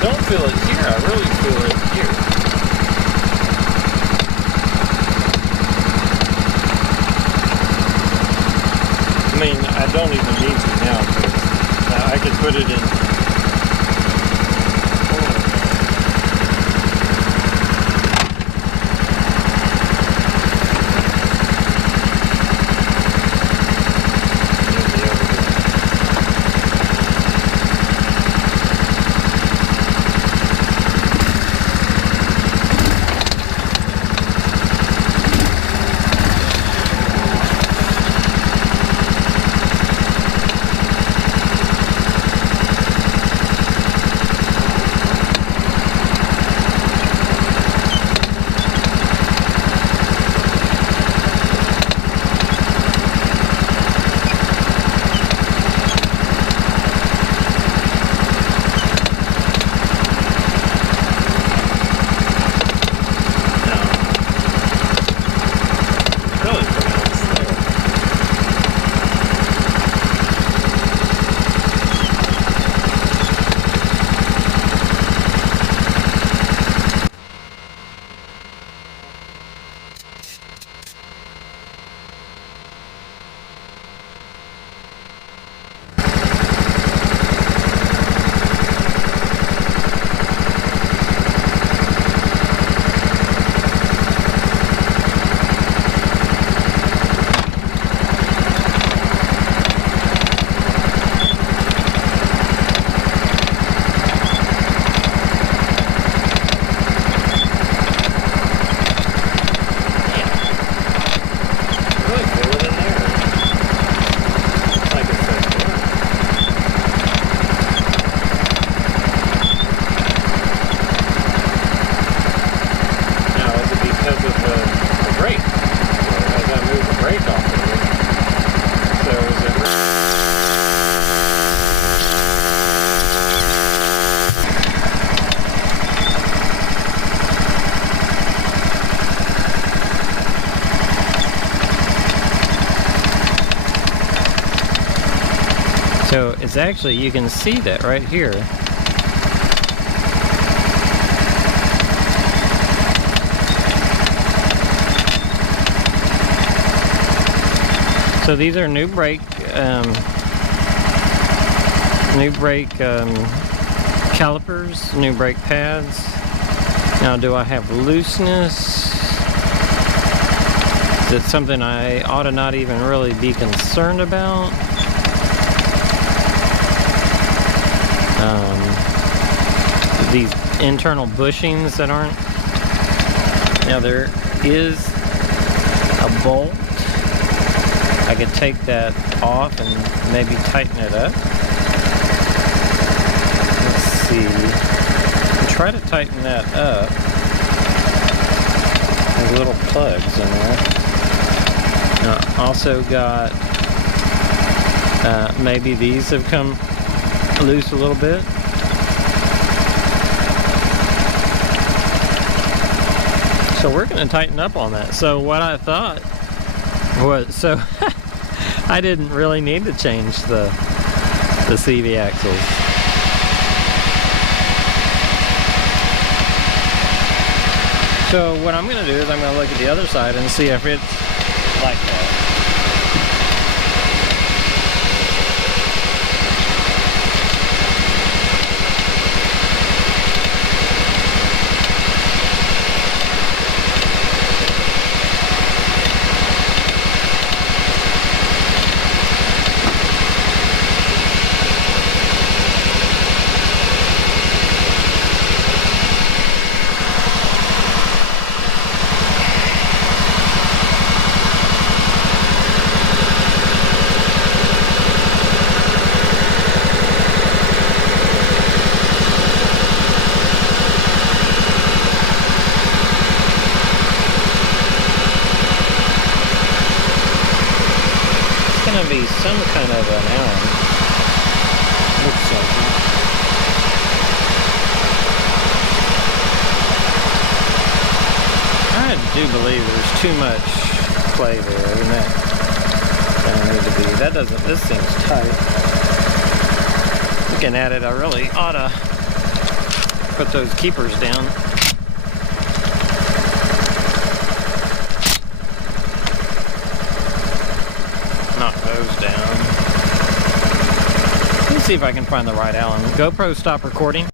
don't feel it here. I really feel it here. I mean, I don't even need to now because I could put it in. So it's actually, you can see that right here. So these are new brake calipers, new brake pads. Now, do I have looseness? Is it something I ought to not even really be concerned about? These internal bushings that aren't. Now there is a bolt. I could take that off and maybe tighten it up. Let's see. I'll try to tighten that up. There's little plugs in there. Now, also got maybe these have come loose a little bit. So we're going to tighten up on that. So what I thought was, so I didn't really need to change the CV axles. So what I'm going to do is I'm going to look at the other side and see if it's like that. Be some kind of an Allen. Looks like it. I do believe there's too much play there, and that need to be. That doesn't. This seems tight. Looking at it, I really ought to put those keepers down. Knock those down. Let's see if I can find the right Allen. GoPro, stop recording.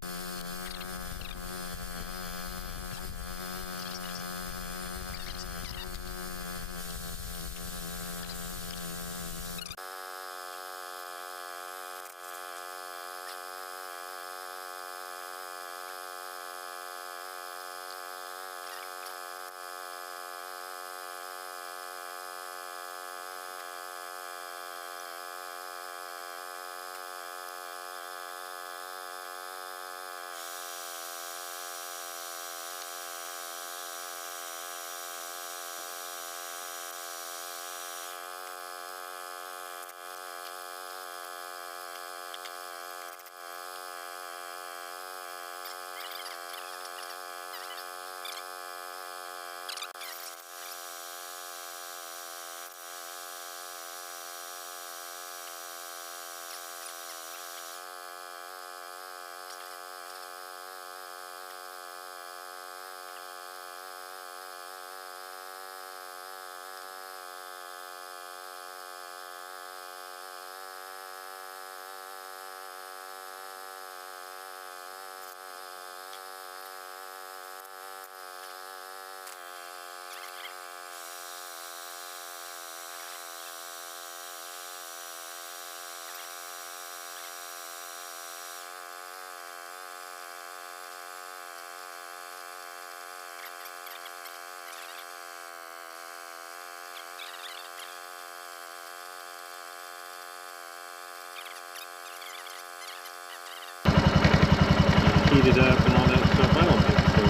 Heated up and all that stuff. I don't think so.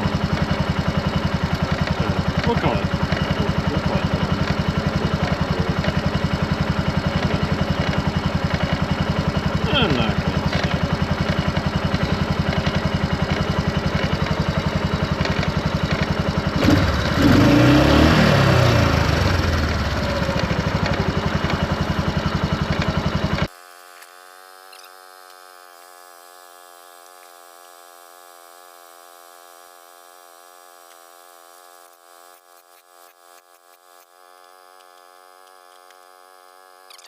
We'll call it